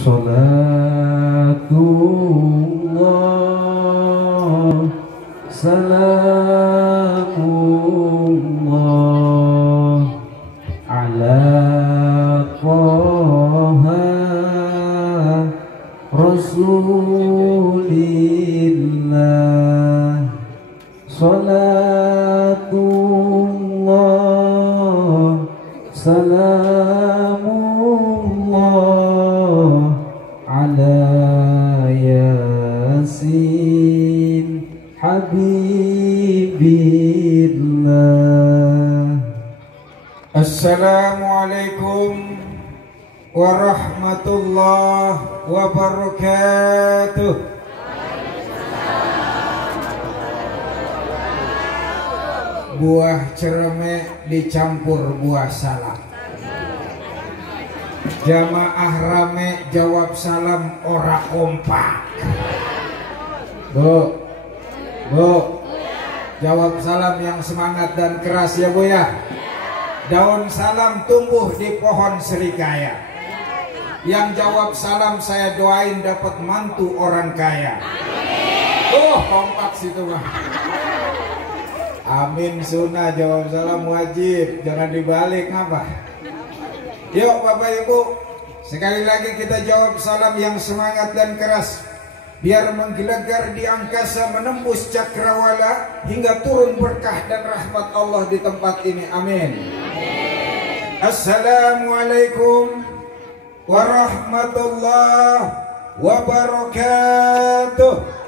Salatullah salamullah ala Taha Rasulillah. Salatullah salamullah ala Yasin Habibillah. Assalamualaikum warahmatullahi wabarakatuh. Buah cereme dicampur buah salak. Jamaah rame jawab salam ora kompak. Bu, jawab salam yang semangat dan keras ya Bu ya. Daun salam tumbuh di pohon serikaya. Yang jawab salam saya doain dapat mantu orang kaya. Kompak situ mah. Amin sunnah, jawab salam wajib, jangan dibalik apa. Yuk Bapak Ibu, sekali lagi kita jawab salam yang semangat dan keras, biar menggelegar di angkasa, menembus cakrawala hingga turun berkah dan rahmat Allah di tempat ini. Amin. Assalamualaikum warahmatullahi wabarakatuh.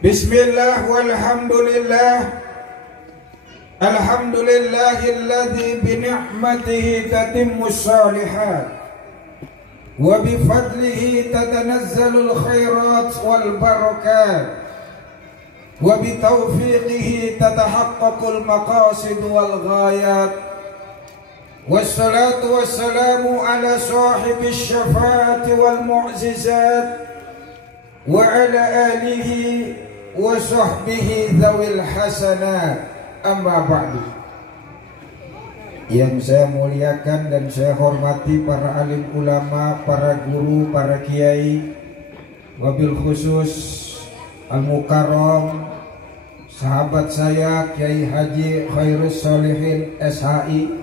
Bismillah walhamdulillah. Alhamdulillahilladzi bi ni'matihi tatimmus shalihat wa bi fadlihi tatanazzalul khairat wal barakat wa bi taufiqihi tatahaqqaqul maqasid wal ghayat. Wassalatu wassalamu ala sahibis syafaati wal mu'jizat wa ala alihi wa sahbihi dzawil hasanat. Amma ba'du. Yang saya muliakan dan saya hormati para alim ulama, para guru, para kiai, wabil khusus al-mukarram sahabat saya Kiai Haji Khairus Sholihin SHI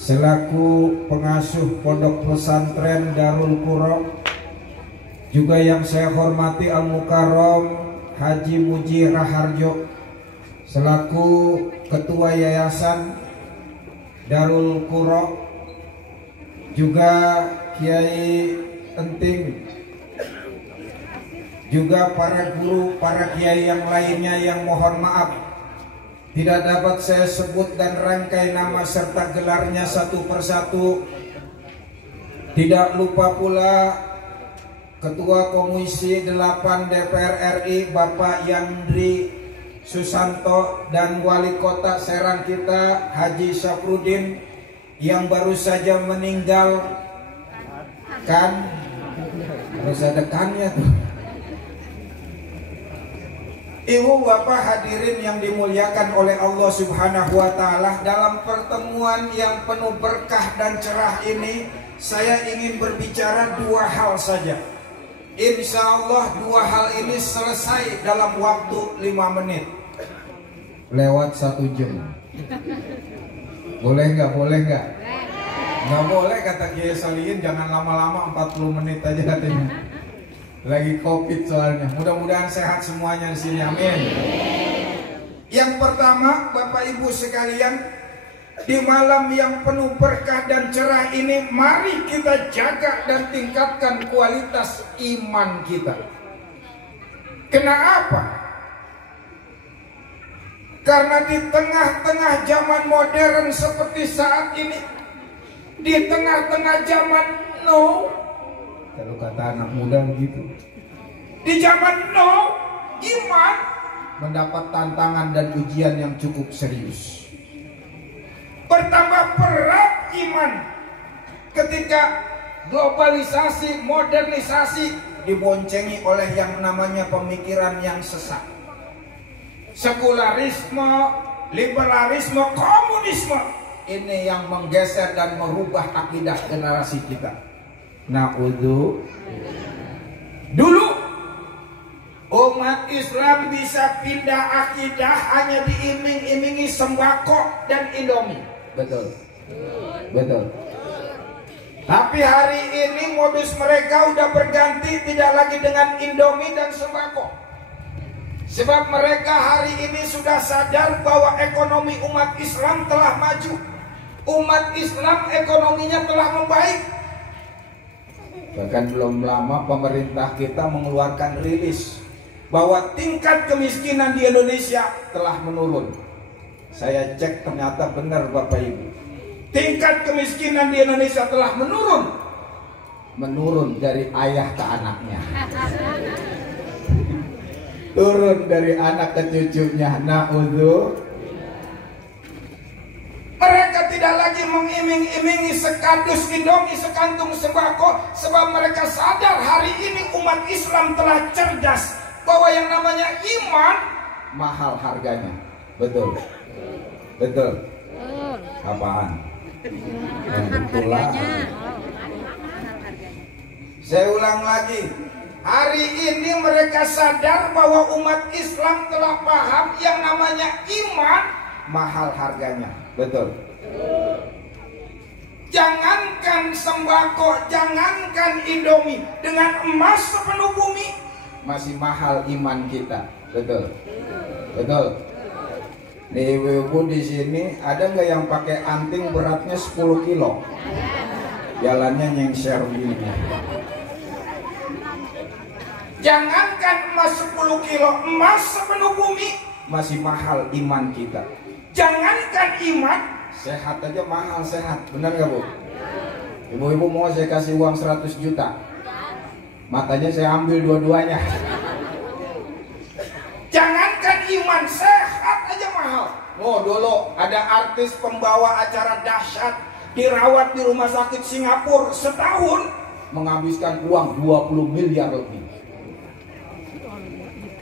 selaku pengasuh pondok pesantren Darul Qura. Juga yang saya hormati Al-Mukarram Haji Muji Raharjo selaku Ketua Yayasan Darul Qura. Juga Kiai Enting, juga para guru, para kiai yang lainnya yang mohon maaf tidak dapat saya sebut dan rangkai nama serta gelarnya satu persatu. Tidak lupa pula Ketua Komisi 8 DPR RI Bapak Yandri Susanto dan Wali Kota Serang kita Haji Syafruddin yang baru saja meninggal. Kan harus ada kannya tuh. Ibu bapak hadirin yang dimuliakan oleh Allah Subhanahu wa Ta'ala, dalam pertemuan yang penuh berkah dan cerah ini saya ingin berbicara dua hal saja. Insya Allah dua hal ini selesai dalam waktu 5 menit. Lewat 1 jam. Boleh nggak? Boleh nggak? Nggak boleh kata Kiai Solihin, jangan lama-lama 40 menit aja katanya. Lagi COVID soalnya. Mudah-mudahan sehat semuanya di sini. Amin. Yang pertama, Bapak Ibu sekalian, di malam yang penuh berkah dan cerah ini, mari kita jaga dan tingkatkan kualitas iman kita. Kenapa? Karena di tengah-tengah zaman modern seperti saat ini, di tengah-tengah zaman kalau kata anak muda begitu, di zaman iman mendapat tantangan dan ujian yang cukup serius. Bertambah berat iman ketika globalisasi, modernisasi diboncengi oleh yang namanya pemikiran yang sesat. Sekularisme, liberalisme, komunisme. Ini yang menggeser dan merubah akidah generasi kita. Dulu umat Islam bisa pindah akidah hanya diiming-imingi sembako dan Indomie. Betul. Tapi hari ini modus mereka udah berganti, tidak lagi dengan Indomie dan sembako. Sebab mereka hari ini sudah sadar bahwa ekonomi umat Islam telah maju. Umat Islam ekonominya telah membaik. Bahkan belum lama pemerintah kita mengeluarkan rilis bahwa tingkat kemiskinan di Indonesia telah menurun. Saya cek ternyata benar Bapak Ibu. Tingkat kemiskinan di Indonesia telah menurun. Menurun dari ayah ke anaknya. Turun dari anak ke cucunya. Mereka tidak lagi mengiming-imingi sekardus Indomie, sekantung sembako. Sebab mereka sadar hari ini umat Islam telah cerdas bahwa yang namanya iman mahal harganya. Betul. Apaan? Saya ulang lagi. Hari ini mereka sadar bahwa umat Islam telah paham yang namanya iman mahal harganya. Betul. Jangankan sembako, jangankan Indomie, dengan emas sepenuh bumi masih mahal iman kita. Betul. Nih ibu di sini ada nggak yang pakai anting beratnya 10 kilo? Jalannya nyengser gini. Jangankan emas 10 kilo, emas sepenuh bumi masih mahal iman kita. Jangankan iman, sehat aja mahal sehat. Benar nggak Bu? Ibu-ibu mau saya kasih uang 100 juta, matanya saya ambil dua-duanya. Jangankan iman, sehat aja mahal. Oh dulu ada artis pembawa acara dahsyat dirawat di rumah sakit Singapura setahun menghabiskan uang 20 miliar lebih.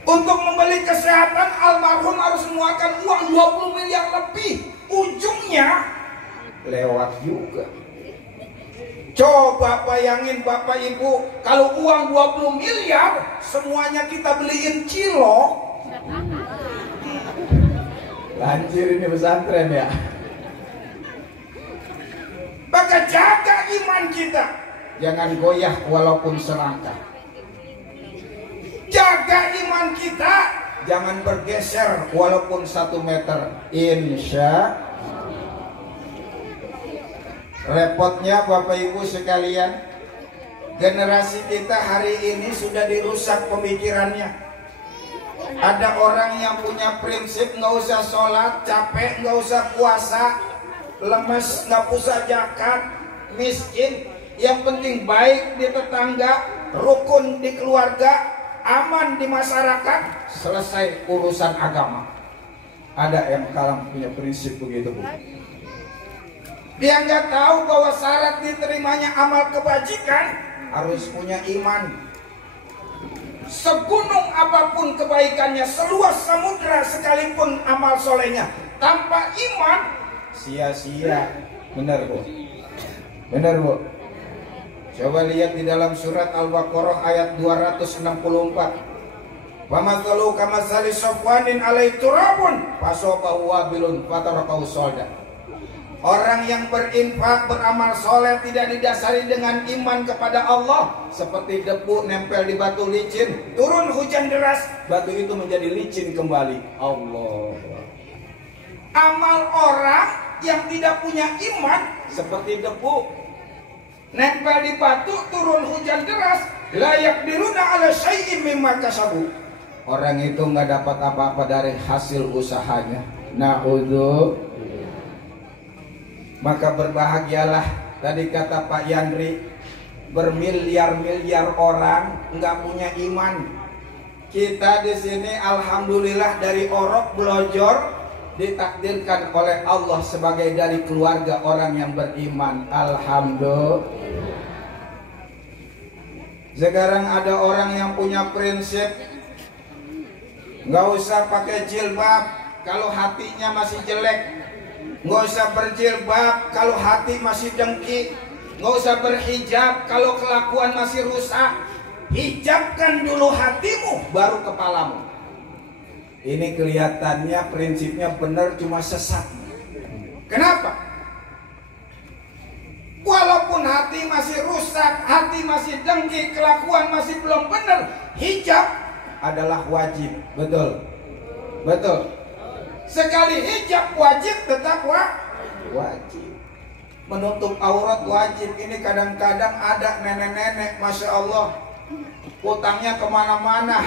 Untuk membeli kesehatan almarhum harus mengeluarkan uang 20 miliar lebih. Ujungnya lewat juga. Coba bayangin Bapak Ibu, kalau uang 20 miliar semuanya kita beliin cilok. Lanjir ini pesantren ya. Maka jaga iman kita, jangan goyah walaupun selangkah. Jaga iman kita, jangan bergeser walaupun 1 meter. Insya. Repotnya Bapak Ibu sekalian, generasi kita hari ini sudah dirusak pemikirannya. Ada orang yang punya prinsip nggak usah sholat, capek nggak usah puasa, lemes nggak usah zakat, miskin, yang penting baik di tetangga, rukun di keluarga, aman di masyarakat, selesai urusan agama. Ada yang kalang punya prinsip begitu Bu. Dia nggak tahu bahwa syarat diterimanya amal kebajikan harus punya iman. Segunung apapun kebaikannya, seluas samudra sekalipun amal solehnya, tanpa iman sia-sia. Benar Bu? Benar Bu? Coba lihat di dalam surat Al-Baqarah ayat 264. Famathalu kamatsali safwanin alaihi turabun fasabahu wabilun fatarakahu solda. Orang yang berinfak, beramal soleh tidak didasari dengan iman kepada Allah, seperti debu nempel di batu licin, turun hujan deras, batu itu menjadi licin kembali. Allah. Amal orang yang tidak punya iman seperti debu nempel di batu, turun hujan deras, layak diruna ala syai'in mimma kasabu. Orang itu nggak dapat apa-apa dari hasil usahanya. Na'udzu. Maka berbahagialah, tadi kata Pak Yandri, bermiliar-miliar orang nggak punya iman. Kita di sini alhamdulillah dari orok belojor ditakdirkan oleh Allah sebagai dari keluarga orang yang beriman. Alhamdulillah. Sekarang ada orang yang punya prinsip nggak usah pakai jilbab, kalau hatinya masih jelek. Nggak usah berjilbab kalau hati masih dengki. Nggak usah berhijab kalau kelakuan masih rusak. Hijabkan dulu hatimu, baru kepalamu. Ini kelihatannya prinsipnya benar, cuma sesat. Kenapa? Walaupun hati masih rusak, hati masih dengki, kelakuan masih belum benar, hijab adalah wajib. Betul? Betul. Sekali hijab wajib, tetap wajib. Menutup aurat wajib. Ini kadang-kadang ada nenek-nenek, Masya Allah, utangnya kemana-mana.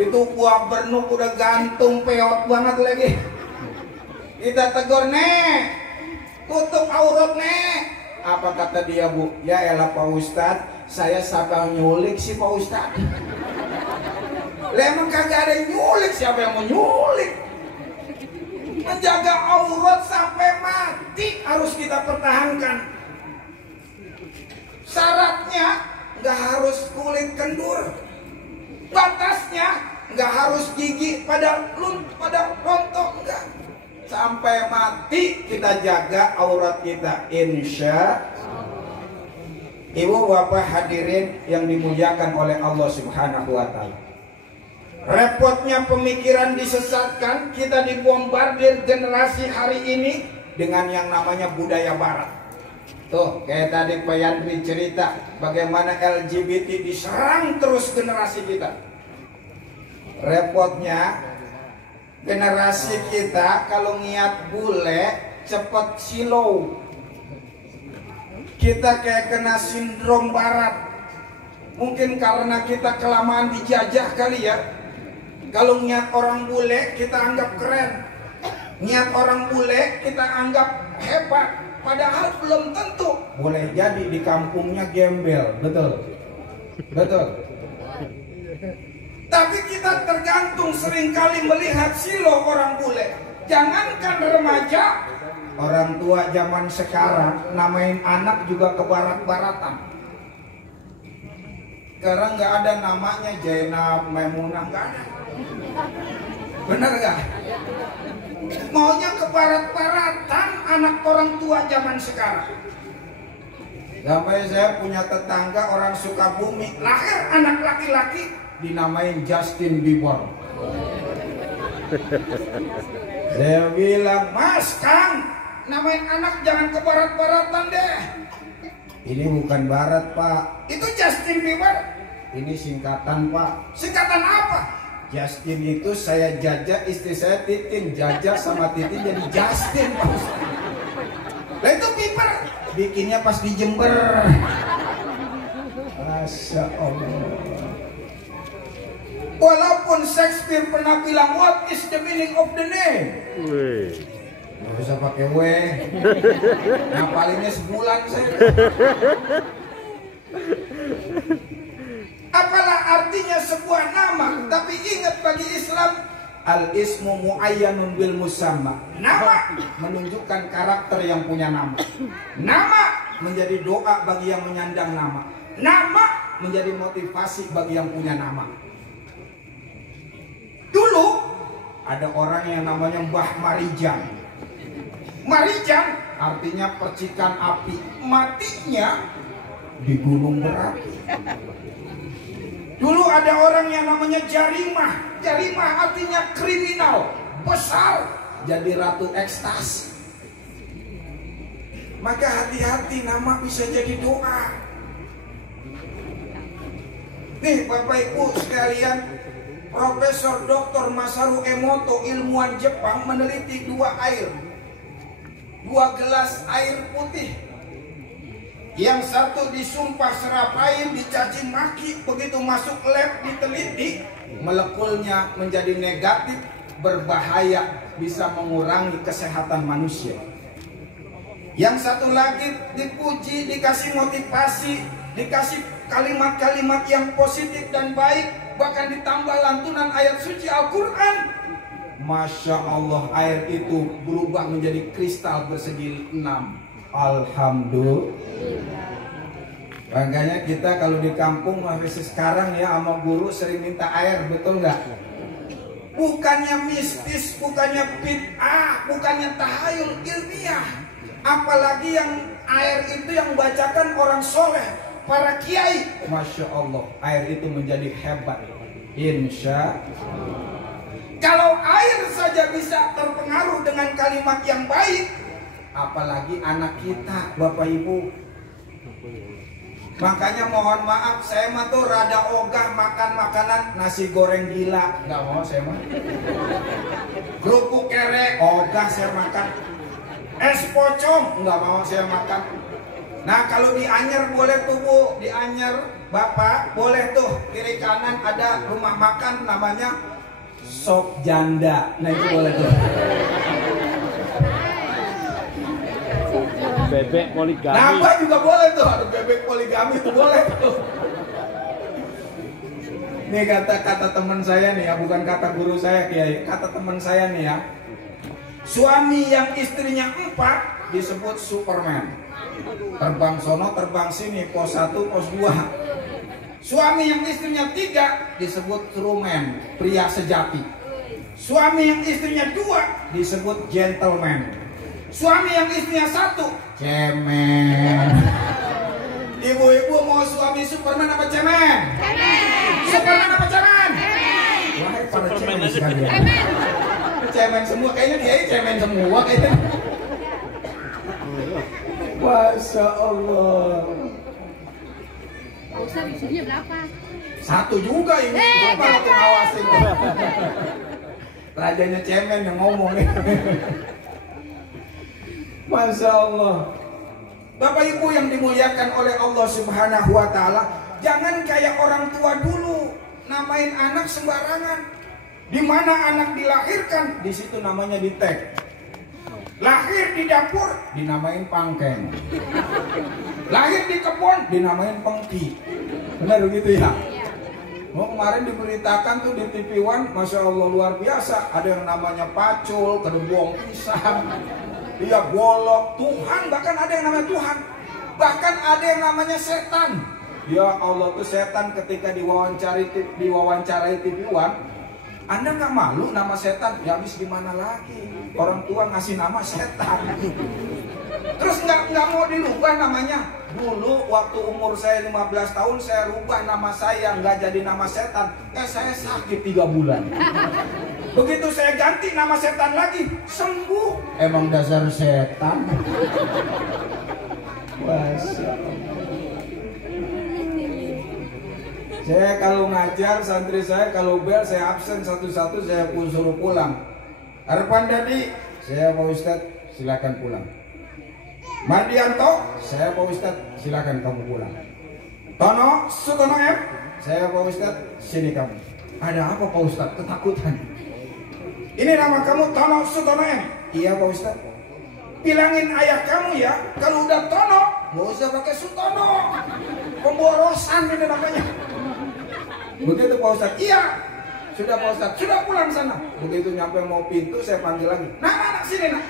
Itu buah bernuk udah gantung peot banget lagi. Kita tegur, "Nek, tutup aurat, Nek." Apa kata dia, Bu? "Ya elah Pak Ustadz, saya sampai nyulik sih Pak Ustadz." Lah emang kagak ada yang nyulik, siapa yang mau nyulik? Menjaga aurat sampai mati harus kita pertahankan. Syaratnya nggak harus kulit kendur. Batasnya nggak harus gigi pada rontok, enggak. Sampai mati kita jaga aurat kita, insya. Ibu bapak hadirin yang dimuliakan oleh Allah Subhanahu wa Ta'ala. Repotnya pemikiran disesatkan, kita dibombardir generasi hari ini dengan yang namanya budaya barat. Tuh, kayak tadi Pak Yandri cerita bagaimana LGBT diserang terus generasi kita. Repotnya generasi kita kalau niat bule cepet silau. Kita kayak kena sindrom barat. Mungkin karena kita kelamaan dijajah kali ya. Kalau niat orang bule kita anggap keren. Niat orang bule kita anggap hebat. Padahal belum tentu. Boleh jadi di kampungnya gembel, betul? Betul. Tapi kita tergantung seringkali melihat silo orang bule. Jangankan remaja, orang tua zaman sekarang namain anak juga ke barat-baratan. Sekarang nggak ada namanya Zainab, Maimunah, nggak ada. Bener nggak? Maunya ke barat-baratan anak orang tua zaman sekarang. Sampai saya punya tetangga orang Sukabumi, lahir anak laki-laki dinamain Justin Bieber. Saya bilang, "Mas Kang, namain anak jangan ke barat-baratan deh." Ini bukan barat Pak, itu Justin Bieber. Ini singkatan Pak. Singkatan apa? Justin itu saya jajah, istri saya Titin. Jajah sama Titin jadi Justin Pak. Nah itu Bieber bikinnya pas di Jember. Masya Allah. Walaupun Shakespeare pernah bilang, "What is the meaning of the name?" Nggak usah pakai W. Ngapalinnya sebulan saya. Apalah artinya sebuah nama. Tapi ingat bagi Islam, al-ismu mu'ayyanun bil musamma. Nama menunjukkan karakter yang punya nama. Nama menjadi doa bagi yang menyandang nama. Nama menjadi motivasi bagi yang punya nama. Dulu ada orang yang namanya Mbah Marijan. Marijan artinya percikan api. Matinya di gunung berapi. Dulu ada orang yang namanya Jarimah. Jarimah artinya kriminal besar, jadi ratu ekstasi. Maka hati-hati, nama bisa jadi doa. Nih Bapak Ibu sekalian, Profesor Dr. Masaru Emoto, ilmuwan Jepang, meneliti dua gelas air putih. Yang satu disumpah serapain, dicaci maki, begitu masuk lab diteliti, molekulnya menjadi negatif, berbahaya, bisa mengurangi kesehatan manusia. Yang satu lagi dipuji, dikasih motivasi, dikasih kalimat-kalimat yang positif dan baik, bahkan ditambah lantunan ayat suci Al-Quran. Masya Allah, air itu berubah menjadi kristal bersegi 6. Alhamdulillah. Makanya kita kalau di kampung masih sekarang ya sama guru sering minta air, betul nggak? bukannya mistis, bukannya bid'ah, bukannya tahayul, ilmiah. Apalagi yang air itu yang bacakan orang soleh, para kiai. Masya Allah, air itu menjadi hebat. Insya Allah. Kalau air saja bisa terpengaruh dengan kalimat yang baik, apalagi anak kita, Bapak Ibu. Makanya mohon maaf, saya mah tuh rada ogah makan makanan nasi goreng gila, nggak mau saya mah. Kerupuk kere, ogah saya makan. Es pocong, nggak mau saya makan. Nah kalau di Anyer boleh tuh Bu, di Anyer Bapak boleh tuh kiri kanan ada rumah makan namanya Sop Janda. Nah itu boleh tuh. Bebek poligami. Nambah juga boleh tuh, ada bebek poligami itu boleh tuh. Ini kata teman saya nih ya, bukan kata guru saya Kiai, kata teman saya nih ya. Suami yang istrinya 4 disebut Superman. Terbang sono, terbang sini, pos 1, pos 2. Suami yang istrinya 3 disebut crewman, pria sejati. Suami yang istrinya 2 disebut gentleman. Suami yang istrinya 1 cemen. Ibu-ibu mau suami Superman apa cemen? Cemen. Superman apa cemen? Cemen. Wahai para cemen sekalian. Cemen semua, kayaknya dia cemen semua kayaknya. Masya Allah. Usah isinya berapa? 1 juga ini. Coba kita awasin. Rajanya cemen yang ngomong nih. Masya Allah. Bapak Ibu yang dimuliakan oleh Allah Subhanahu wa Ta'ala, jangan kayak orang tua dulu namain anak sembarangan. Di mana anak dilahirkan, di situ namanya ditek. Lahir di dapur, dinamain pangkeng. Lahir di kebun, dinamain pengki. Benar begitu ya? Oh, kemarin diberitakan tuh di TV One, Masya Allah luar biasa. Ada yang namanya pacul, kedebong pisang. Iya golok, Tuhan, bahkan ada yang namanya Tuhan. Bahkan ada yang namanya setan. Ya Allah tuh setan ketika diwawancarai TV One, Anda nggak malu nama setan? Ya habis gimana lagi? Orang tua ngasih nama setan. Terus nggak mau dirubah namanya. Dulu waktu umur saya 15 tahun saya rubah nama saya, nggak jadi nama setan. Saya sakit 3 bulan. Begitu saya ganti nama setan lagi, sembuh. Emang dasar setan. Masya Allah. Saya kalau ngajar santri saya, kalau bel saya absen satu-satu, saya suruh pulang. Harapan Dadi, saya Pak Ustadz silakan pulang. Mardianto, saya Pak Ustadz silakan kamu pulang. Tono, Sutono M, saya Pak Ustadz sini kamu. Ada apa Pak Ustadz? Ketakutan. Ini nama kamu Tono Sutono M. Iya Pak Ustadz. Bilangin ayah kamu ya, kalau udah Tono, nggak usah pakai Sutono. Pemborosan ini namanya. Begitu Pak Ustadz, iya. Sudah Pak Ustadz, sudah pulang sana. Begitu nyampe mau pintu, saya panggil lagi. Nak, sini nak.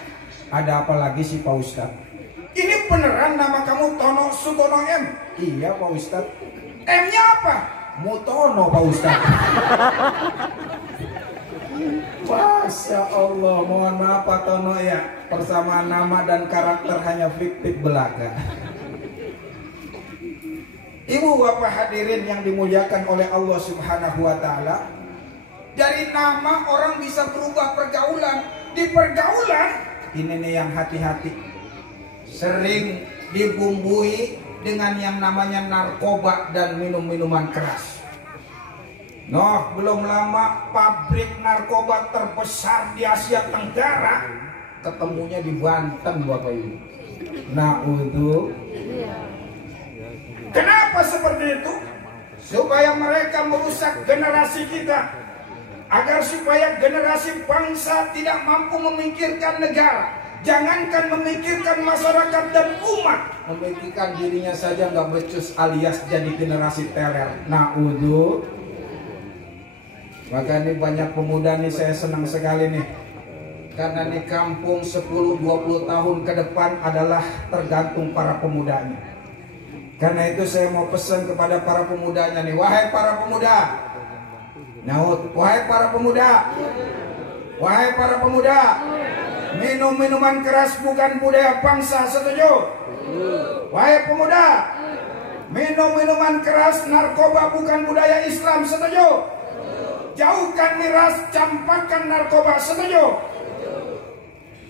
Ada apa lagi sih Pak Ustadz? Ini beneran nama kamu Tono Sutono M? Iya Pak Ustadz. M-nya apa? Mutono Pak Ustadz. Masya Allah, mohon maaf Pak Tono ya, persamaan nama dan karakter hanya fiktif belaka. Ibu bapak hadirin yang dimuliakan oleh Allah Subhanahu wa Ta'ala, dari nama orang bisa berubah pergaulan. Di pergaulan ini nih yang hati-hati, sering dibumbui dengan yang namanya narkoba dan minum-minuman keras. Noh, belum lama pabrik narkoba terbesar di Asia Tenggara ketemunya di Banten Bapak Ibu. Nah, itu kenapa seperti itu? Supaya mereka merusak generasi kita, agar supaya generasi bangsa tidak mampu memikirkan negara. Jangankan memikirkan masyarakat dan umat, memikirkan dirinya saja nggak becus alias jadi generasi teler. Nah, itu. Maka ini banyak pemuda nih, saya senang sekali nih. Karena di kampung 10-20 tahun ke depan adalah tergantung para pemudanya. Karena itu saya mau pesan kepada para pemudanya nih. Wahai para pemuda, Nyaut. Wahai para pemuda, wahai para pemuda, minum minuman keras bukan budaya bangsa, setuju? Wahai pemuda, minum minuman keras, narkoba bukan budaya Islam, setuju? Jauhkan miras, campakkan narkoba, setuju?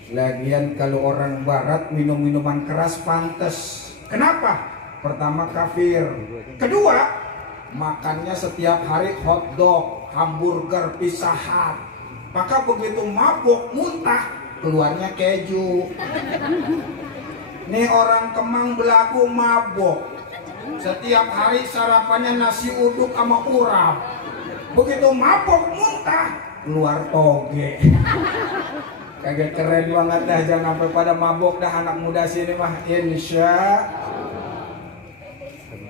Lagian kalau orang barat minum minuman keras pantas. Kenapa? Pertama kafir. Kedua, makannya setiap hari hotdog, hamburger, Pizza Hut. Maka begitu mabuk, muntah, keluarnya keju. Nih orang Kemang Belagu mabuk. Setiap hari sarapannya nasi uduk sama urap. Begitu mabuk, muntah, keluar toge. Kagak keren banget dah, jangan sampai pada mabuk dah anak muda sini mah, insya.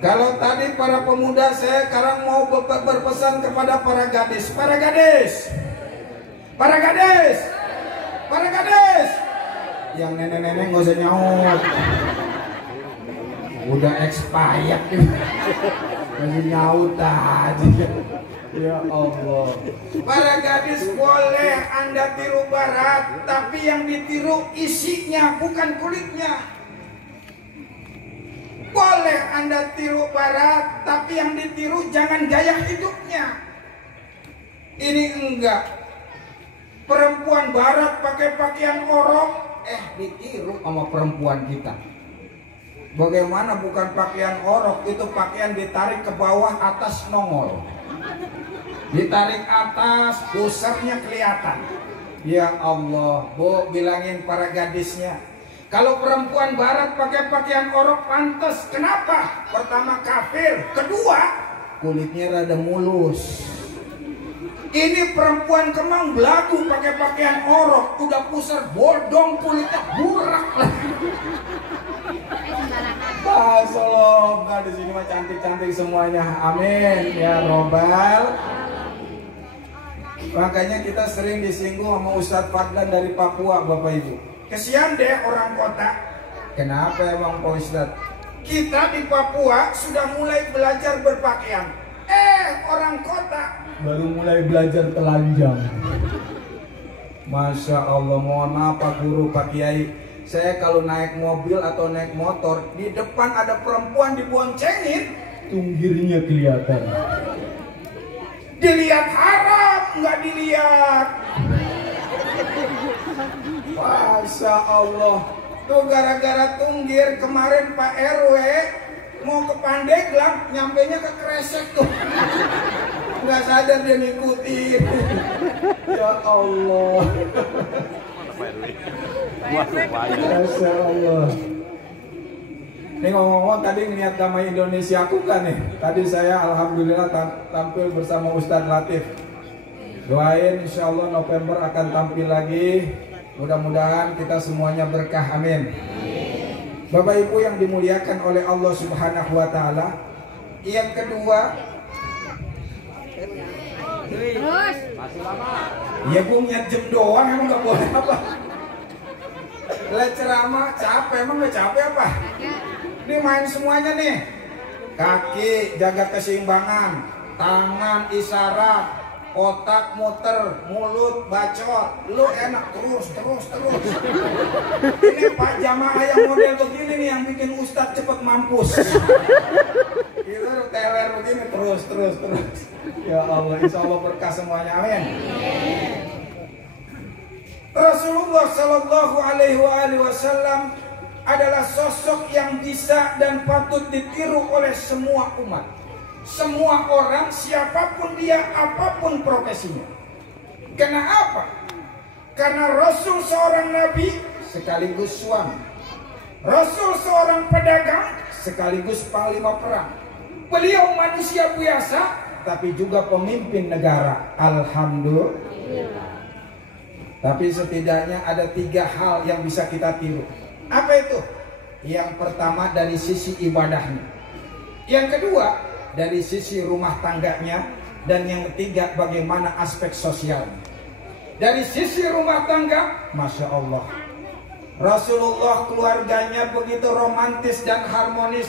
Kalau tadi para pemuda, saya sekarang mau berpesan kepada para gadis. Para gadis, para gadis, para gadis. Yang nenek-nenek gak usah nyaut, udah expired, masih nyaut aja. Ya Allah. Para gadis, boleh Anda tiru barat, tapi yang ditiru isinya bukan kulitnya. Boleh Anda tiru barat, tapi yang ditiru jangan gaya hidupnya. Ini enggak. Perempuan barat pakai pakaian orok, ditiru sama perempuan kita. Bagaimana bukan pakaian orok, itu pakaian ditarik ke bawah, atas nongol. Ditarik atas, pusarnya kelihatan. Ya Allah, Bu, bilangin para gadisnya, kalau perempuan barat pakai pakaian orok pantas. Kenapa? Pertama kafir, kedua kulitnya rada mulus. Ini perempuan Kemang Belagu pakai pakaian orok, udah pusar bodong, kulitnya burak lah. Semoga di sini mah cantik-cantik semuanya. Amin ya robbal. Makanya kita sering disinggung sama Ustadz Fadlan dari Papua, Bapak Ibu. Kesian deh orang kota. Kenapa emang Pak Ustadz? Kita di Papua sudah mulai belajar berpakaian. Orang kota baru mulai belajar telanjang. Masya Allah, mohon maaf Pak Guru, Pak Kiai. Saya kalau naik mobil atau naik motor, di depan ada perempuan diboncengin, tunggirnya kelihatan. Dilihat haram, nggak dilihat. Masya Allah. Tuh gara-gara tunggir, kemarin Pak RW mau ke Pandeglang, nyampenya ke Kresek tuh. Nggak sadar dia ngikutin. Ya Allah. Masya Allah. Ini ngomong-ngomong, tadi ngeliat Damai Indonesia aku kan nih. Tadi saya alhamdulillah tampil bersama Ustadz Latif. Doain insya Allah November akan tampil lagi. Mudah-mudahan kita semuanya berkah, amin. Bapak Ibu yang dimuliakan oleh Allah Subhanahu wa Ta'ala. Yang kedua, ya gue ngeliat jam doang, emang gak boleh apa? Lah ceramah capek, emang gak capek apa? Ini main semuanya nih. Kaki jaga keseimbangan, tangan isyarat, otak muter, mulut bacot. Lu enak terus. Ini Pak jamaah yang model begini nih yang bikin Ustadz cepet mampus. Itu teler begini terus. Ya Allah, insya Allah berkah semuanya, amin. Rasulullah Shallallahu Alaihi Wasallam adalah sosok yang bisa dan patut ditiru oleh semua umat, semua orang, siapapun dia, apapun profesinya. Karena apa? Karena Rasul seorang nabi sekaligus suami, Rasul seorang pedagang sekaligus panglima perang. Beliau manusia biasa tapi juga pemimpin negara. Alhamdulillah. Tapi setidaknya ada 3 hal yang bisa kita tiru. Apa itu? Yang pertama dari sisi ibadahnya, yang kedua dari sisi rumah tangganya, dan yang ketiga bagaimana aspek sosialnya. Dari sisi rumah tangga, Masya Allah, Rasulullah keluarganya begitu romantis dan harmonis.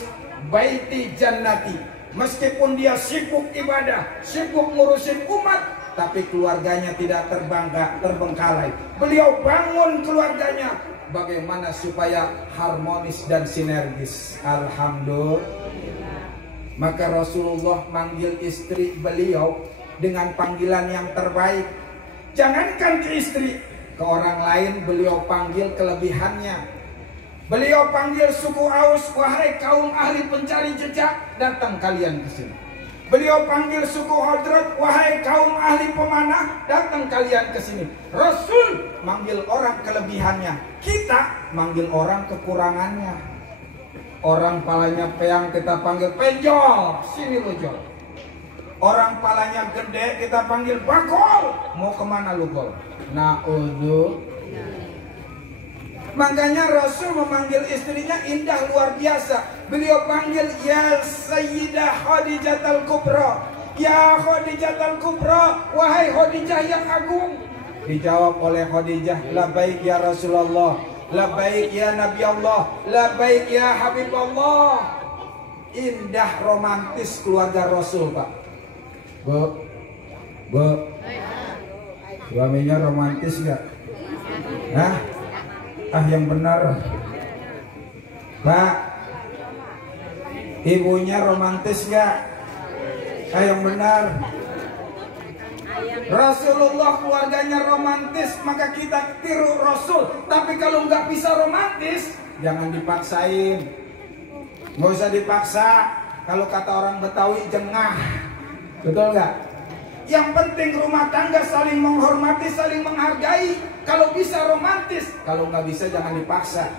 Baiti jannati, Meskipun dia sibuk ibadah, sibuk ngurusin umat, tapi keluarganya tidak terbengkalai. Beliau bangun keluarganya bagaimana supaya harmonis dan sinergis. Alhamdulillah. Maka Rasulullah manggil istri beliau dengan panggilan yang terbaik. Jangankan ke istri, ke orang lain beliau panggil kelebihannya. Beliau panggil suku Aus, wahai kaum ahli pencari jejak, datang kalian ke sini. Beliau panggil suku Khazraj, wahai kaum ahli pemanah, datang kalian ke sini. Rasul manggil orang kelebihannya, kita manggil orang kekurangannya. Orang palanya peang kita panggil penjol, sini lu jol. Orang palanya gede kita panggil bagol, mau kemana lu gol? Na'udzu. Makanya Rasul memanggil istrinya indah luar biasa. Beliau panggil ya Sayyidah Khadijatul Kubra, ya Khadijatul Kubra, wahai Khadijah yang agung. Dijawab oleh Khadijah, labbaik ya Rasulullah, labbaik ya Nabi Allah, labbaik ya Habib Allah. Indah romantis keluarga Rasul, Pak. Bu, suaminya romantis gak? Hah? Ah, yang benar, Pak. Ibunya romantis gak? Ah, yang benar. Rasulullah keluarganya romantis, maka kita tiru Rasul. Tapi kalau nggak bisa romantis, jangan dipaksain. Nggak usah dipaksa. Kalau kata orang Betawi, jengah. Betul nggak? Yang penting rumah tangga saling menghormati, saling menghargai. Kalau bisa romantis, kalau nggak bisa jangan dipaksa.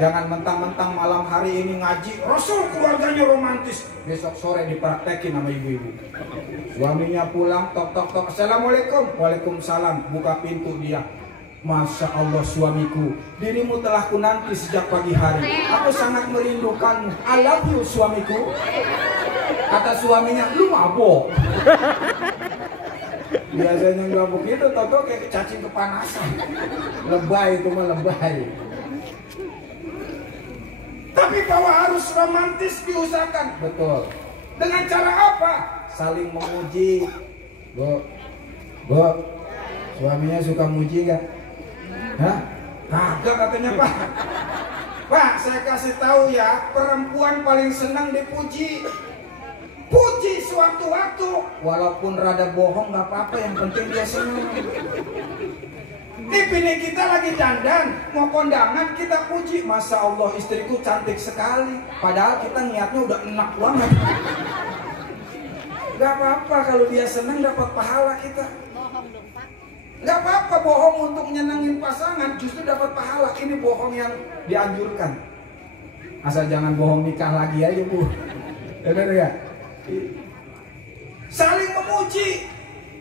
Jangan mentang-mentang malam hari ini ngaji Rasul keluarganya romantis, besok sore dipraktekin sama ibu-ibu. Suaminya pulang, tok tok tok, assalamualaikum, waalaikumsalam, buka pintu dia. Masya Allah suamiku, dirimu telah kunanti sejak pagi hari. Aku sangat merindukanmu. I love you suamiku. Kata suaminya, lu mabok. Biasanya nggak begitu, tau kayak cacing kepanasan. Lebay itu mah lebay. Tapi bahwa harus romantis diusahakan. Betul. Dengan cara apa? Saling memuji. Bu, suaminya suka muji nggak? Hah? Kagak katanya Pak. Pak, saya kasih tahu ya, perempuan paling senang dipuji. Puji sewaktu-waktu, walaupun rada bohong nggak apa-apa, yang penting dia senang. Nih bini kita lagi dandan, mau kondangan kita puji, Masya Allah istriku cantik sekali. Padahal kita niatnya udah enak banget. Gak apa-apa kalau dia senang dapat pahala kita. Gak apa-apa bohong untuk nyenengin pasangan, justru dapat pahala. Ini bohong yang dianjurkan. Asal jangan bohong nikah lagi aja Bu. Bener gak? Saling memuji.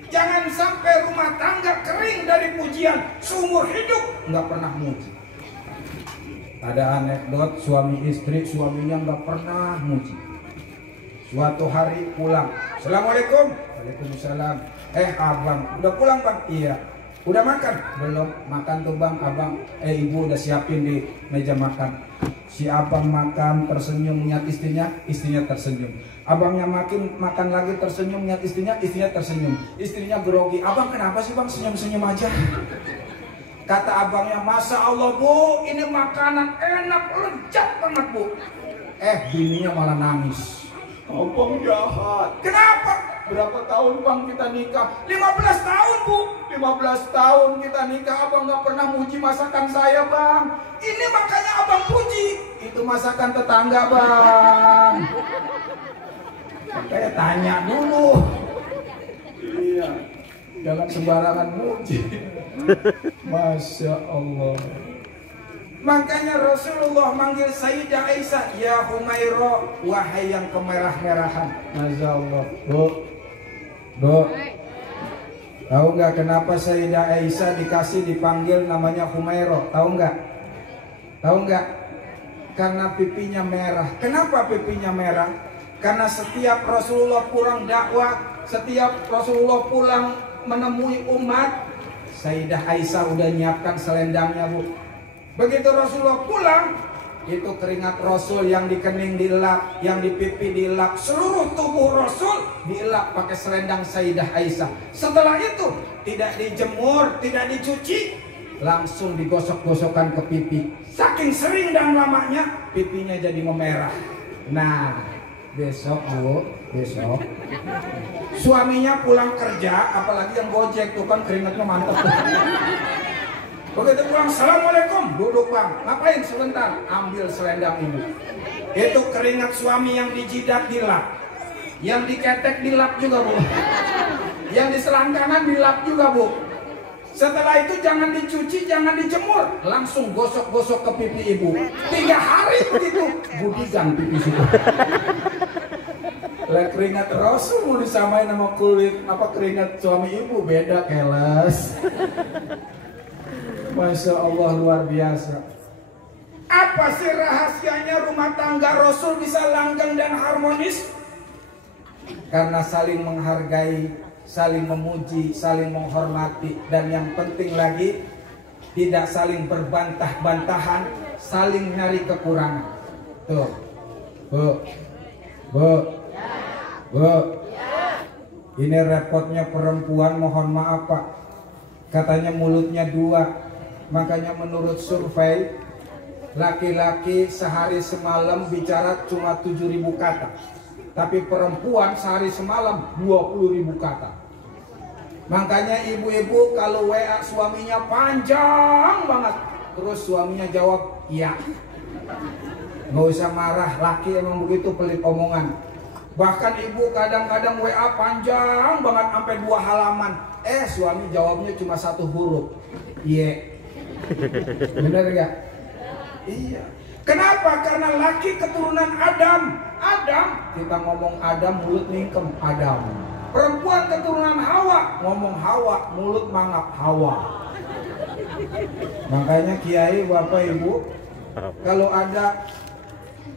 Jangan sampai rumah tangga kering dari pujian. Seumur hidup nggak pernah muji. Ada anekdot suami istri, suaminya nggak pernah muji. Suatu hari pulang, assalamualaikum, waalaikumsalam. Abang, udah pulang bang? Iya. Udah makan? Belum. Makan tuh bang, abang. Ibu udah siapin di meja makan. Si abang makan tersenyum lihat istrinya, istrinya tersenyum. Abangnya makan lagi tersenyum lihat istrinya, istrinya tersenyum. Istrinya grogi. Abang kenapa sih bang senyum-senyum aja? Kata abangnya, Masya Allah Bu, ini makanan enak, lezat banget Bu. Bininya malah nangis. Abang jahat. Kenapa? Berapa tahun bang kita nikah? 15 tahun Bu. 15 tahun kita nikah, abang gak pernah muji masakan saya bang. Ini makanya abang puji. Itu masakan tetangga bang. Kayak tanya dulu. Iya. Jangan sembarangan muji. Masya Allah. Makanya Rasulullah manggil Sayyidah Aisyah, ya Humairah, wahai yang kemerah-merahan. Masya Allah. Bu, tahu nggak kenapa Sayyidah Aisyah dipanggil namanya Humairah? Tahu nggak? Tahu nggak? Karena pipinya merah. Kenapa pipinya merah? Karena setiap Rasulullah pulang dakwah, setiap Rasulullah pulang menemui umat, Sayyidah Aisyah udah nyiapkan selendangnya Bu. Begitu Rasulullah pulang, Itu keringat Rasul yang di kening dilap, yang di pipi dilap, seluruh tubuh Rasul dilap pakai selendang Sayyidah Aisyah. Setelah itu tidak dijemur, tidak dicuci, langsung digosok-gosokkan ke pipi. Saking sering dan lamanya pipinya jadi memerah. Nah, besok Bu, besok suaminya pulang kerja, apalagi yang gojek tuh kan keringatnya mantap tuh. Begitu pulang, assalamualaikum, duduk bang, ngapain sebentar, ambil selendang ibu. Itu keringat suami yang di jidat dilap, yang diketek dilap juga Bu, yang di selangkangan dilap juga Bu. Setelah itu jangan dicuci, jangan dijemur, langsung gosok-gosok ke pipi ibu. 3 hari begitu, budigan pipi situ. Lah keringat Rasul mau disamain sama kulit apa keringat suami ibu, beda keles. Masya Allah, luar biasa. Apa sih rahasianya rumah tangga Rasul bisa langgeng dan harmonis? Karena saling menghargai, saling memuji, saling menghormati, dan yang penting lagi tidak saling berbantah-bantahan, saling nyari kekurangan. Tuh, Bu, ini repotnya perempuan, mohon maaf Pak. Katanya mulutnya 2. Makanya menurut survei, laki-laki sehari semalam bicara cuma 7.000 kata, tapi perempuan sehari semalam 20.000 kata. Makanya ibu-ibu kalau WA suaminya panjang banget, terus suaminya jawab iya, nggak usah marah, laki emang begitu, pelit omongan. Bahkan ibu kadang-kadang WA panjang banget sampai 2 halaman, suami jawabnya cuma 1 huruf, iya. Bener gak? Iya. Kenapa? Karena laki keturunan Adam. Kita ngomong Adam, mulut mingkem, Adam. Perempuan keturunan Hawa, ngomong Hawa, mulut mangap, Hawa. Makanya Kiai, Bapak, Ibu, kalau ada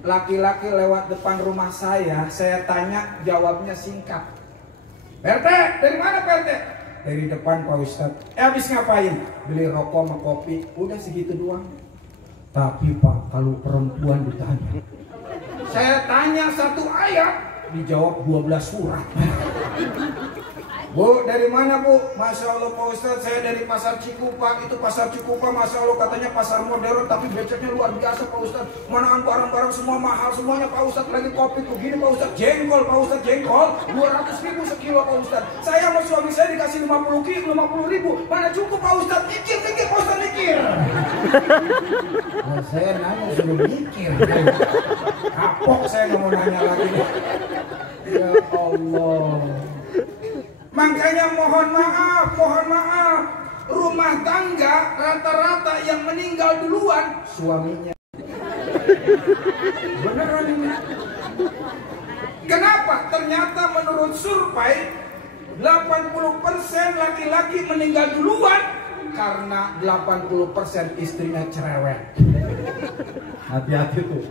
laki-laki lewat depan rumah saya tanya, jawabnya singkat. PRT, dari mana PRT? Dari depan Pak Ustadz. Habis ngapain? Beli rokok sama kopi. Udah segitu doang. Tapi Pak, kalau perempuan ditanya, saya tanya 1 ayat, dijawab 12 surat. Bu, dari mana Bu? Masya Allah Pak Ustadz, saya dari Pasar Cikupa. Itu Pasar Cikupa, Masya Allah katanya pasar modern, tapi beceknya luar biasa Pak Ustadz. Manaan barang-barang semua mahal semuanya Pak Ustadz. Lagi kopi tuh gini Pak Ustadz, jengkol Pak Ustadz, jengkol 200.000 sekilo Pak Ustadz. Saya sama suami saya dikasih 50.000. Mana cukup Pak Ustadz? Mikir Pak Ustadz, mikir. Nah, saya nanya sudah mikir. Kapok saya nggak mau nanya lagi. Ya Allah. Makanya mohon maaf, rumah tangga rata-rata yang meninggal duluan suaminya. Beneran ini. Kenapa? Ternyata menurut survei 80% laki-laki meninggal duluan karena 80% istrinya cerewet. Hati-hati tuh.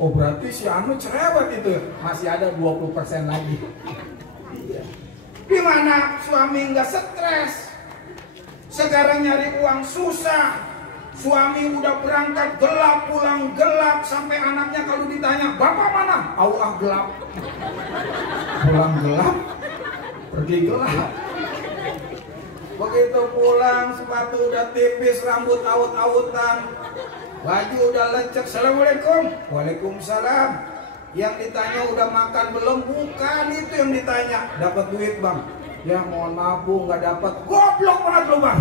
Oh berarti si Anu cerewet itu, masih ada 20% lagi. Di mana suami nggak stres, sekarang nyari uang susah, suami udah berangkat gelap, pulang gelap, sampai anaknya kalau ditanya bapak mana, Allah gelap, pulang gelap, pergi gelap. Begitu pulang sepatu udah tipis, rambut aut-autan, baju udah lecek, assalamualaikum, waalaikumsalam. Yang ditanya udah makan belum? Bukan itu yang ditanya. Dapat duit bang? Ya mohon maaf Bu, nggak dapat. Goblok banget lo bang.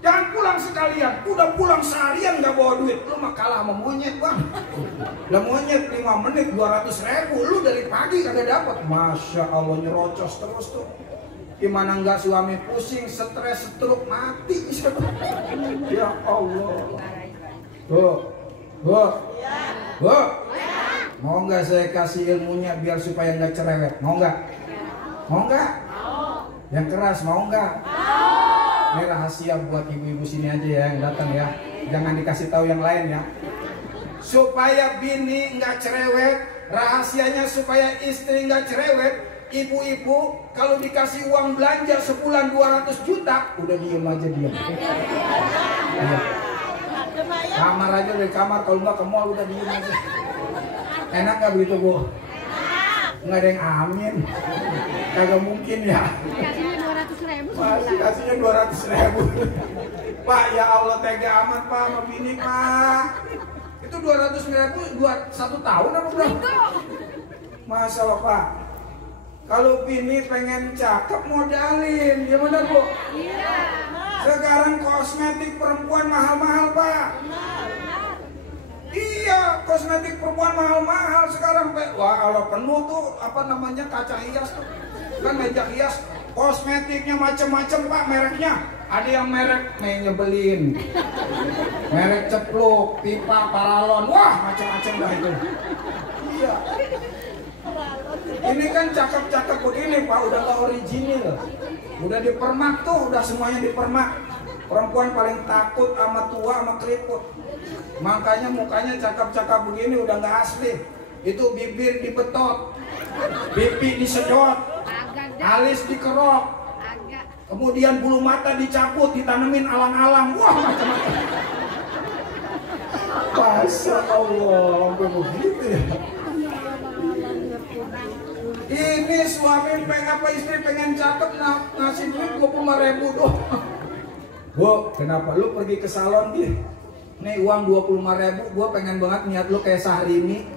Jangan pulang sekalian. Udah pulang seharian nggak bawa duit. Lu mah kalah sama monyet bang. Lah monyet 5 menit 200.000. Lu dari pagi kagak dapat. Masya Allah, nyerocos terus tuh. Gimana nggak suami pusing, stres, stroke, mati. Ya Allah. Bu. Mau nggak saya kasih ilmunya biar supaya nggak cerewet? Mau nggak? Mau nggak? Yang keras mau nggak? Ini rahasia buat ibu-ibu sini aja ya yang datang ya. Jangan dikasih tahu yang lain ya. Supaya bini nggak cerewet, rahasianya supaya istri nggak cerewet. Ibu-ibu kalau dikasih uang belanja sebulan 200 juta, udah diem aja diam. Kamar aja dari kamar, kalau nggak ke mall udah diem aja. Enak nggak begitu Bu? Nggak ada yang amin. Kagak mungkin ya. Masih kasihnya 200.000. Pak, ya Allah tega amat Pak sama bini Pak. Itu 200.000 buat 1 tahun apa berapa? Masalah Pak. Kalau bini pengen cakep modalin, gimana Bu? Iya. Sekarang kosmetik perempuan mahal-mahal Pak. Iya, kosmetik perempuan mahal-mahal sekarang Pak. Wah, kalau penuh tuh apa namanya kaca hias tuh. Kan meja hias, kosmetiknya macam-macam Pak mereknya. Ada yang merek nyebelin. Merek cepluk, pipa, paralon. Wah, macam-macam dah itu. Iya. Ini kan cakep-cakep begini Pak, udah gak original. Udah dipermak tuh, udah semuanya dipermak. Perempuan paling takut sama tua sama keriput. Makanya mukanya cakep-cakep begini udah gak asli. Itu bibir dibetot, pipi disedot, alis dikerok, kemudian bulu mata dicabut, ditanemin alang-alang. Wah, macam-macam. Masya Allah, begitu ya. Ini suami pengen apa istri pengen cakep ngasih duit 25.000 doang. Bu, kenapa lu pergi ke salon dia? Nih uang 25.000, gua pengen banget niat lu kayak Syahrini.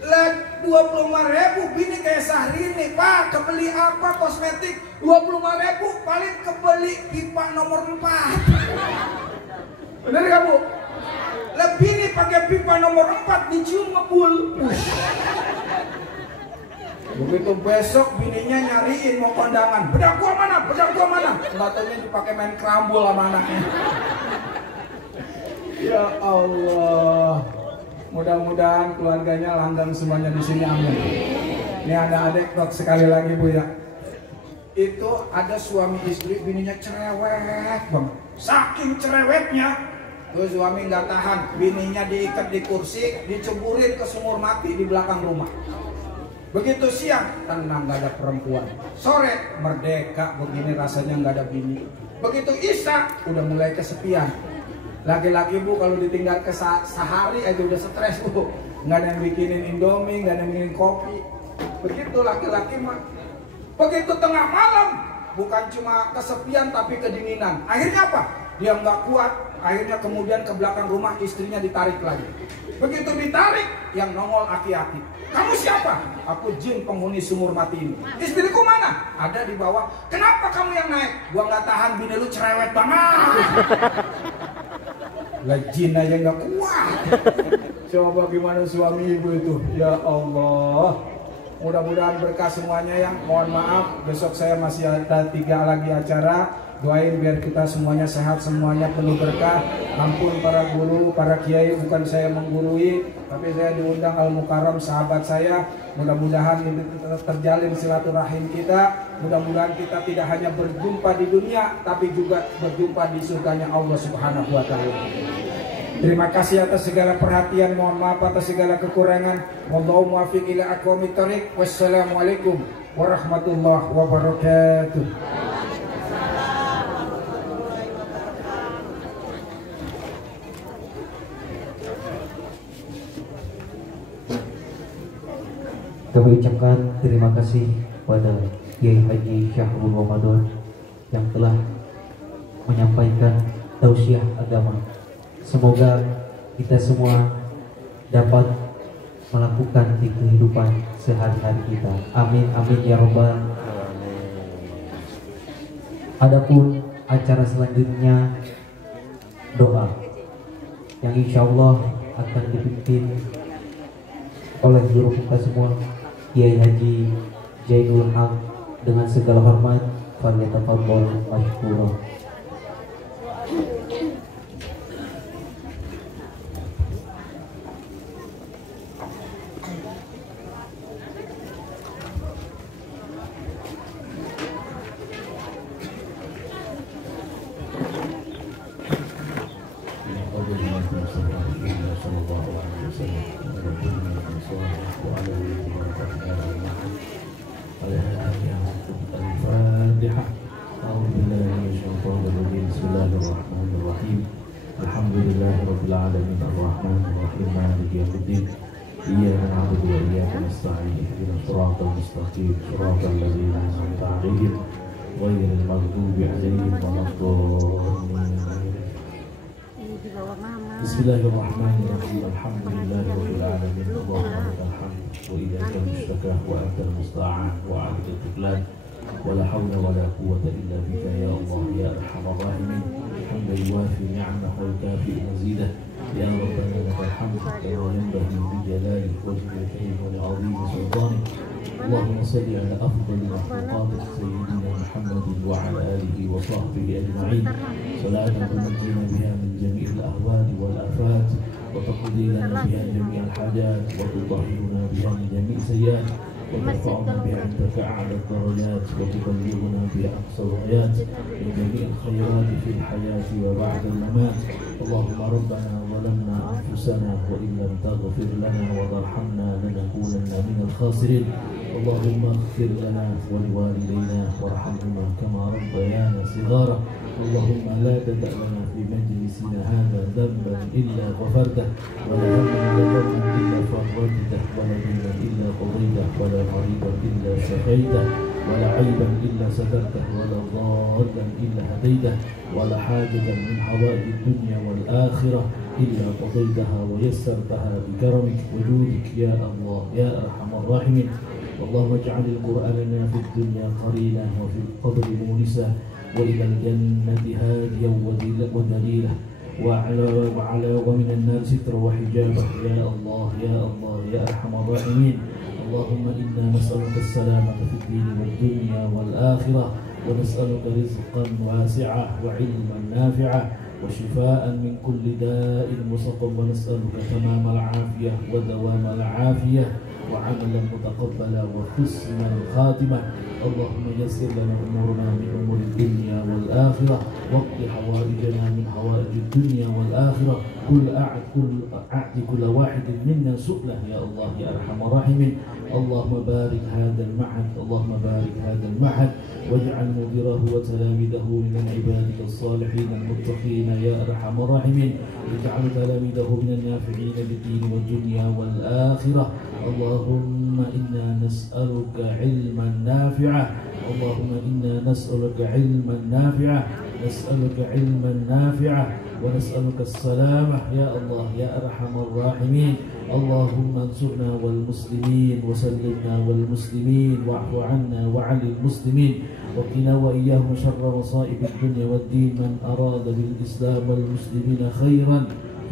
Lah 25.000 bini kayak Syahrini, Pak. Kebeli apa kosmetik? 25.000 paling kebeli pipa nomor 4. Bener gak Bu? Lebih nih pakai pipa nomor 4 dicium ngebul. Begitu besok bininya nyariin mau kondangan, bedak gua mana? Bedak gua mana? Nggak taunya dipakai main kerambul sama anaknya. Ya Allah, mudah-mudahan keluarganya langgeng semuanya di sini, amin. Ini ada anekdot sekali lagi Bu ya. Itu ada suami istri, bininya cerewet bang. Saking cerewetnya, tuh suami nggak tahan, bininya diikat di kursi, diceburin ke sumur mati di belakang rumah. Begitu siang, tenang gak ada perempuan. Sore, merdeka begini rasanya gak ada bini. Begitu Isya, udah mulai kesepian. Laki-laki Bu kalau ditinggal ke sehari aja udah stres Bu. Gak ada yang bikinin Indomie, gak ada yang bikinin kopi. Begitu laki-laki mah. Begitu tengah malam, bukan cuma kesepian tapi kedinginan. Akhirnya apa? Dia nggak kuat, akhirnya kemudian ke belakang rumah istrinya ditarik lagi. Begitu ditarik, yang nongol aki-aki. Kamu siapa? Aku jin penghuni sumur mati ini. Istriku mana? Ada di bawah. Kenapa kamu yang naik? Gua nggak tahan, bini lu cerewet banget. Lah jin aja nggak kuat. Coba gimana suami ibu itu? Ya Allah. Mudah-mudahan berkah semuanya ya. Mohon maaf, besok saya masih ada 3 lagi acara. Doain biar kita semuanya sehat, semuanya penuh berkah. Ampun para guru, para kiai, bukan saya menggurui, tapi saya diundang Al Mukarram sahabat saya. Mudah-mudahan ini terjalin silaturahim kita. Mudah-mudahan kita tidak hanya berjumpa di dunia, tapi juga berjumpa di surganya Allah Subhanahu wa Ta'ala. Terima kasih atas segala perhatian, mohon maaf atas segala kekurangan. Wallahu muwaffiq ila aqwamit thoriq. Wassalamualaikum warahmatullahi wabarakatuh. Kami ucapkan terima kasih pada Kiai Haji Syahrul Ramadan yang telah menyampaikan tausiah agama. Semoga kita semua dapat melakukan di kehidupan sehari-hari kita. Amin amin ya robbal alamin. Adapun acara selanjutnya doa yang insya Allah akan dipimpin oleh guru kita semua Kiai Haji Zainul Haq. Dengan segala hormat, falyatafadhal mashkura. Alhamdulillahi rabbil alamin arrahmanir rahim maliki yaumiddin. Iyyaka na'budu wa iyyaka nasta'in ihdinas siratal mustaqim siratal ladzina an'amta 'alaihim ghairil maghdubi 'alaihim waladdallin. Bismillahirrahmanirrahim. Alhamdulillahi rabbil alamin. Allahumma lakal hamd wa ilaikal mushtaka wa antal musta'an wa 'alaikal tuqlan. ولا حول ولا قوة إلا بك يا الله يا أرحم الراحمين. حمدا يوافي نعمه ويكافئ مزيده. يا ربنا لك الحمد كما ينبغي بجلال وجهك ولعظيم سلطانك. اللهم صل على أفضل مخلوقاتك سيدنا محمد وعلى آله وصحبه أجمعين صلاة تنجينا بها من جميع الأهوال والآفات وتقضي لنا بها جميع الحاجات وتطهرنا بها من جميع السيئات وترفعنا بها عندك أعلى الدرجات وتبلغنا بها أقصى الغايات من جميع الخيرات في الحياة وبعد الممات. اللهم ربنا ظلمنا أنفسنا وإن لم تغفر لنا وترحمنا لنكونن من الخاسرين. اللهم اغفر لنا ولوالدينا وارحمهما كما ربيانا صغارا. اللهم لا تدع لنا في مجلسنا هذا ذنبا إلا غفرته ولا هما إلا فرجته ولا دينا إلا قضيته ولا مريضا إلا شفيته ولا عيبا إلا سترته ولا ضالا إلا هديته ولا حاجة من حوائج الدنيا والآخرة إلا قضيتها ويسرتها بكرمك وجودك يا الله يا أرحم الراحمين. اللهم اجعل القرآن لنا في الدنيا قرينا وفي القبر مونسا وإلى الجنة هاديا ودليلا ومن النار سترا وحجابا يا الله يا الله يا أرحم الراحمين. اللهم إنا نسألك السلامة في الدين والدنيا والآخرة ونسألك رزقا واسعا وعلما نافعا وشفاء من كل داء وسقم ونسألك تمام العافية ودوام العافية وعملا متقبلا وحسن الخاتمة. اللهم يسر لنا أمورنا من أمور الدنيا والآخرة واقض حوائجنا من حوائج الدنيا والآخرة. أعط كل واحد منا سؤله يا الله يا أرحم الراحمين. اللهم بارك هذا المعهد اللهم بارك هذا المعهد واجعل مديره وتلاميذه من عبادك الصالحين المتقين يا أرحم الراحمين. اجعل تلاميذه من النافعين بالدين والدنيا والآخرة. اللهم إنا نسألك علما نافعا اللهم إنا نسألك علما نافعا نسألك علما نافعا ونسألك السلامة يا الله يا أرحم الراحمين. اللهم انصرنا والمسلمين وسلمنا والمسلمين واعف عنا وعن المسلمين وقنا وإياهم شر مصائب الدنيا والدين. من أراد بالإسلام والمسلمين خيرا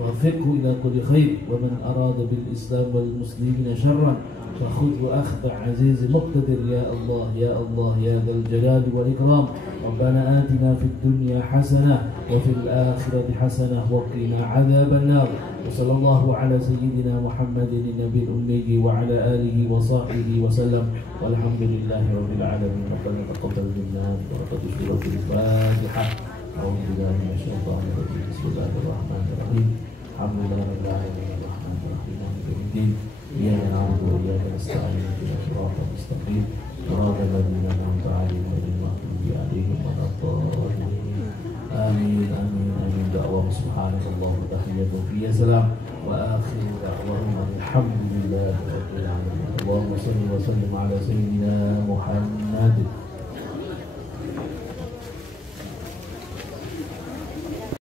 ووفقه إلى كل خير ومن أراد بالإسلام والمسلمين شرا فخذ أخذ عزيز مقتدر يا الله يا الله يا ذا الجلال والإكرام. ربنا آتنا في الدنيا حسنة وفي الآخرة حسنة وقنا عذاب النار. وصلى الله على سيدنا محمد النبي الأمي وعلى آله وصحبه وسلم والحمد لله رب العالمين. ربنا تقبل منا بركة سورة الفاتحة. أعوذ بالله من الشيطان الرجيم. بسم الله الرحمن الرحيم. الحمد لله رب العالمين الرحمن الرحيم مالك يوم الدين. إياك نعبد وإياك نستعين اهدنا الصراط المستقيم صراط الذين أنعمت عليهم غير المغضوب عليهم ولا الضالين. آمين آمين آمين. دعواهم سبحانك اللهم وتحيتهم فيها سلام وآخر دعواهم الحمد لله رب العالمين. اللهم صل وسلم على سيدنا محمد.